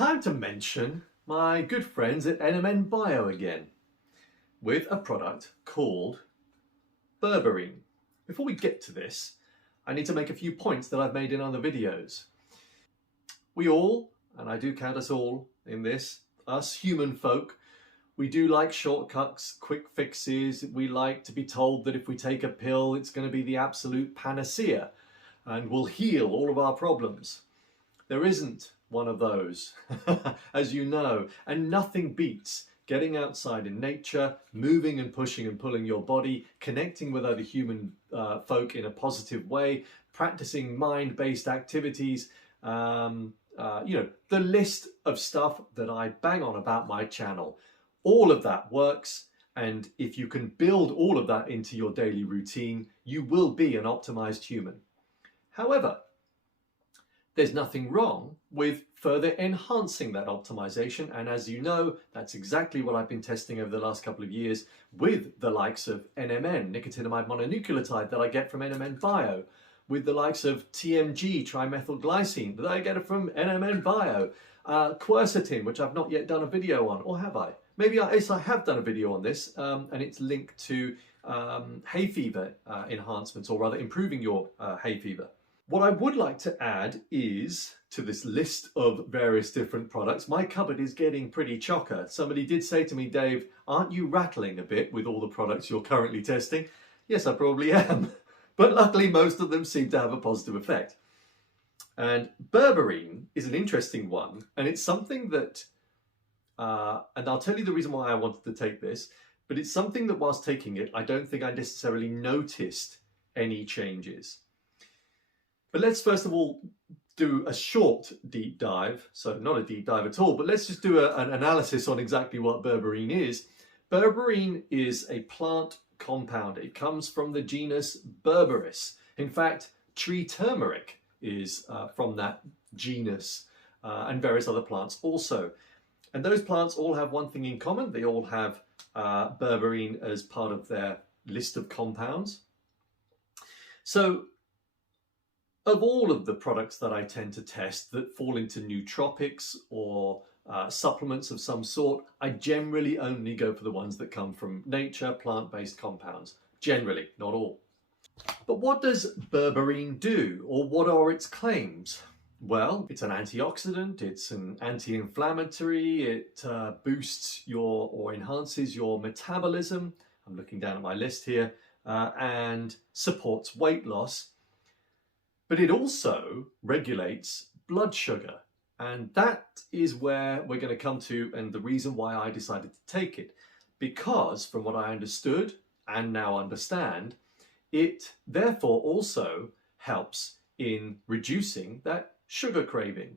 Time to mention my good friends at NMNBio again with a product called Berberine. Before we get to this, I need to make a few points that I've made in other videos. We all, and I do count us all in this, us human folk, we do like shortcuts, quick fixes. We like to be told that if we take a pill, it's going to be the absolute panacea and will heal all of our problems. There isn't one of those, as you know, and nothing beats getting outside in nature, moving and pushing and pulling your body, connecting with other human folk in a positive way, practicing mind-based activities, the list of stuff that I bang on about my channel. All of that works, and if you can build all of that into your daily routine, you will be an optimized human. However, there's nothing wrong with further enhancing that optimization, and as you know, that's exactly what I've been testing over the last couple of years with the likes of NMN, nicotinamide mononucleotide, that I get from NMNBio, with the likes of TMG, trimethylglycine, that I get from NMNBio, Quercetin, which I've not yet done a video on, or have I? Maybe I have done a video on this, and it's linked to hay fever enhancements, or rather improving your hay fever. What I would like to add is, to this list of various different products, my cupboard is getting pretty chocker. Somebody did say to me, Dave, aren't you rattling a bit with all the products you're currently testing? Yes, I probably am. But luckily, most of them seem to have a positive effect. And Berberine is an interesting one, and it's something that, and I'll tell you the reason why I wanted to take this, but it's something that whilst taking it, I don't think I necessarily noticed any changes. But let's first of all do a short deep dive, so not a deep dive at all, but let's just do an analysis on exactly what berberine is. Berberine is a plant compound. It comes from the genus Berberis. In fact, tree turmeric is from that genus, and various other plants also. And those plants all have one thing in common. They all have berberine as part of their list of compounds. So, of all of the products that I tend to test that fall into nootropics or supplements of some sort, I generally only go for the ones that come from nature, plant-based compounds. Generally, not all. But what does berberine do, or what are its claims? Well, it's an antioxidant, it's an anti-inflammatory, it boosts or enhances your metabolism. I'm looking down at my list here, and supports weight loss. But it also regulates blood sugar. And that is where we're going to come to, and the reason why I decided to take it. Because from what I understood and now understand, it therefore also helps in reducing that sugar craving.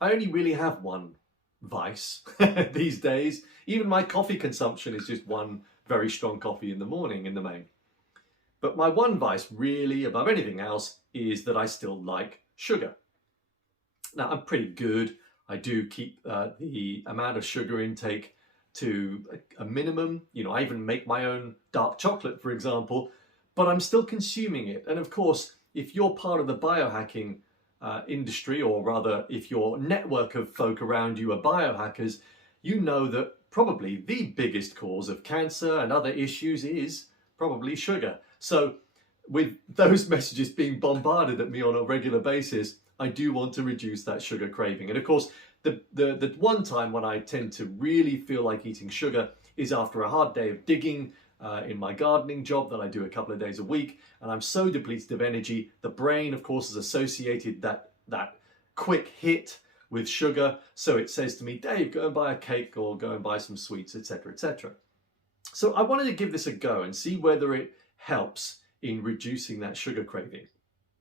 I only really have one vice these days. Even my coffee consumption is just one very strong coffee in the morning in the main. But my one vice, really, above anything else, is that I still like sugar. Now, I'm pretty good. I do keep the amount of sugar intake to a minimum. You know, I even make my own dark chocolate, for example, but I'm still consuming it. And of course, if you're part of the biohacking industry, or rather, if your network of folk around you are biohackers, you know that probably the biggest cause of cancer and other issues is probably sugar. So with those messages being bombarded at me on a regular basis, I do want to reduce that sugar craving. And of course, the one time when I tend to really feel like eating sugar is after a hard day of digging in my gardening job that I do a couple of days a week, and I'm so depleted of energy. The brain, of course, has associated that quick hit with sugar, so it says to me, Dave, go and buy a cake or go and buy some sweets, etc., etc. So I wanted to give this a go and see whether it helps in reducing that sugar craving.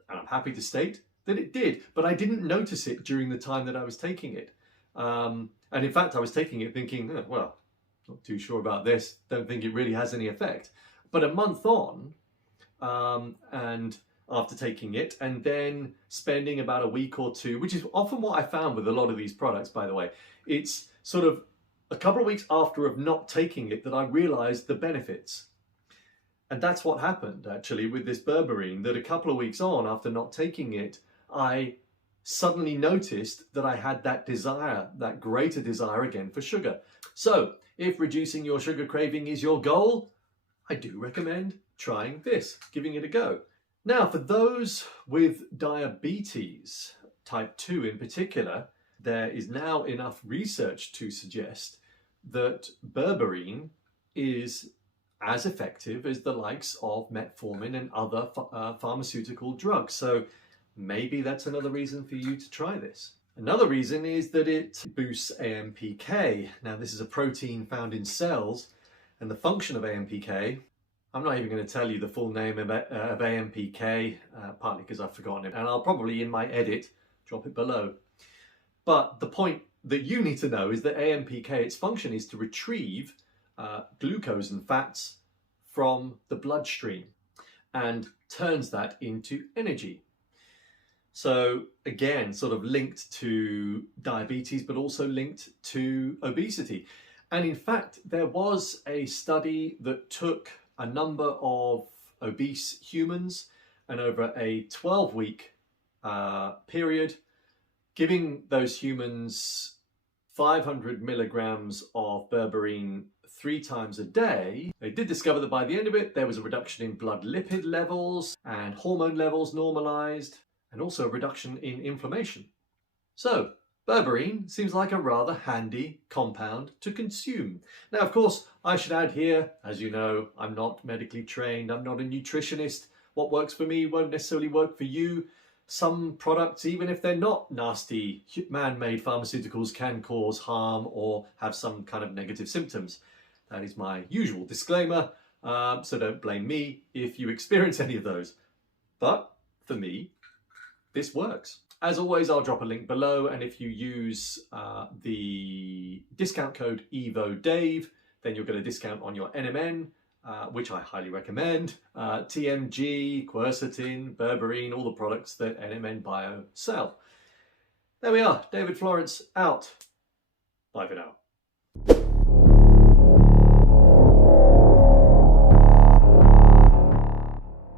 And I'm happy to state that it did, but I didn't notice it during the time that I was taking it. And in fact, I was taking it thinking, oh, well, not too sure about this, don't think it really has any effect. But a month on, and after taking it, and then spending about a week or two, which is often what I found with a lot of these products, by the way, it's sort of a couple of weeks after of not taking it that I realized the benefits. And that's what happened actually with this berberine, that a couple of weeks on after not taking it, I suddenly noticed that I had that desire, that greater desire again for sugar. So if reducing your sugar craving is your goal, I do recommend trying this, giving it a go. Now, for those with diabetes, type 2 in particular, there is now enough research to suggest that berberine is as effective as the likes of metformin and other pharmaceutical drugs. So maybe that's another reason for you to try this. Another reason is that it boosts AMPK. Now, this is a protein found in cells, and the function of AMPK, I'm not even going to tell you the full name of AMPK, partly because I've forgotten it, and I'll probably in my edit drop it below. But the point that you need to know is that AMPK, its function is to retrieve glucose and fats from the bloodstream and turns that into energy. So again, sort of linked to diabetes, but also linked to obesity. And in fact, there was a study that took a number of obese humans and over a 12-week period, giving those humans 500 milligrams of berberine 3 times a day. They did discover that by the end of it, there was a reduction in blood lipid levels and hormone levels normalized, and also a reduction in inflammation. So berberine seems like a rather handy compound to consume. Now, of course, I should add here, as you know, I'm not medically trained, I'm not a nutritionist. What works for me won't necessarily work for you. Some products, even if they're not nasty, man-made pharmaceuticals, can cause harm or have some kind of negative symptoms. That is my usual disclaimer, so don't blame me if you experience any of those. But for me, this works. As always, I'll drop a link below, and if you use the discount code EVODAVE, then you'll get a discount on your NMN, which I highly recommend. TMG, Quercetin, Berberine, all the products that NMNBio sell. There we are, David Florence out. Bye for now.